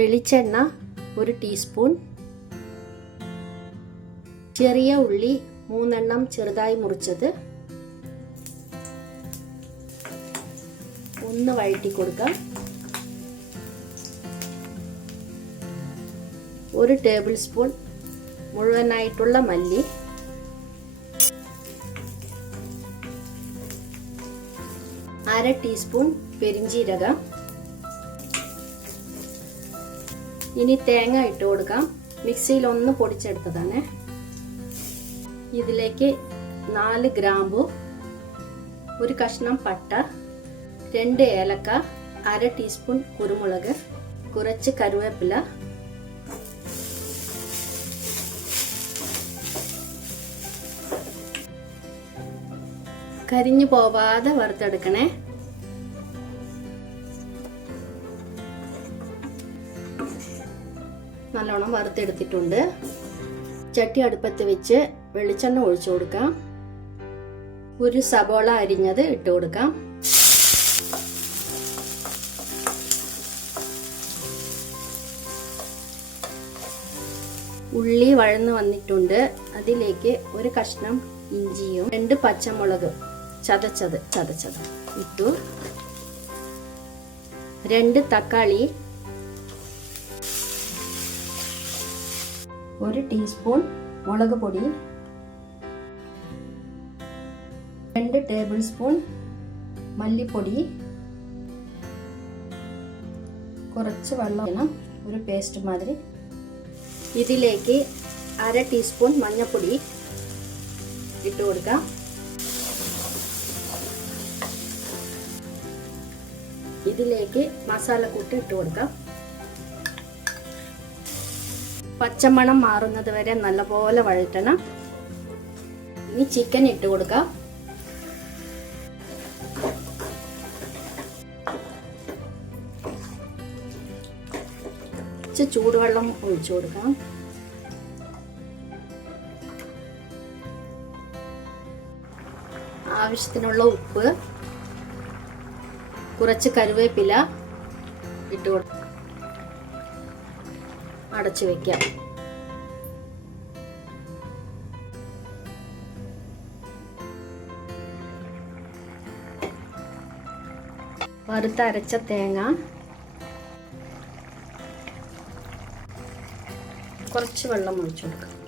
വെളിച്ചെണ്ണ 1 ടീസ്പൂൺ, ചെറിയ ഉള്ളി 3 എണ്ണം ചെറുതായി മുറിച്ചത്, ഒന്ന് വഴറ്റി കൊടുക്കാം. 1 ടേബിൾ സ്പൂൺ മുഴുവനായിട്ടുള്ള മല്ലി, 1/2 ടീസ്പൂൺ പെരിഞ്ജീരകം. ഇനി തേങ്ങ ഇട്ട് കൊടുക്കാം. മിക്സിയിൽ ഒന്ന് പൊടിച്ചെടുത്തതാണ്. ഇതിലേക്ക് 4 ഗ്രാമ്പു, 1 കഷ്ണം പട്ട, 2 ഏലക്ക, 1/2 ടീസ്പൂൺ കുരുമുളക്, കുറച്ച് കറിവേപ്പില, കരിഞ്ഞു പോവാതെ വറുത്തെടുക്കണേ. നല്ലോണം വറുത്തെടുത്തിട്ടുണ്ട്. ചട്ടി അടുപ്പത്ത് വെച്ച് വെളിച്ചെണ്ണ ഒഴിച്ചു കൊടുക്കാം. 1 സബോള അരിഞ്ഞത് ഇട്ട് കൊടുക്കാം. ഉള്ളി വഴന്നു വന്നിട്ടുണ്ട്. അതിലേക്ക് 1 കഷ്ണം ഇഞ്ചിയും 2 പച്ചമുളക് ചതച്ചത് ഇട്ടു. 2 തക്കാളി, 1 ടീസ്പൂൺ മുളക് പൊടി, 2 ടേബിൾ സ്പൂൺ മല്ലിപ്പൊടി, കുറച്ച് വെള്ളം, ഒരു പേസ്റ്റ് മാതിരി. ഇതിലേക്ക് 1/2 ടീസ്പൂൺ മഞ്ഞൾപ്പൊടി ഇട്ട് കൊടുക്കാം. ഇതിലേക്ക് മസാലക്കൂട്ട് ഇട്ട് കൊടുക്കാം. പച്ചമണം മാറുന്നത് വരെ നല്ലപോലെ വഴറ്റണം. ഇനി ചിക്കൻ ഇട്ട് കൊടുക്കാം. ചൂടുവെള്ളം ഒഴിച്ചു കൊടുക്കാം. ആവശ്യത്തിനുള്ള ഉപ്പ്, കുറച്ച് കറിവേപ്പില ഇട്ട് കൊടുക്കാം. അടച്ചു വെക്കാം. വറുത്തരച്ച തേങ്ങ, കുറച്ച് വെള്ളം ഒഴിച്ചു കൊടുക്കാം.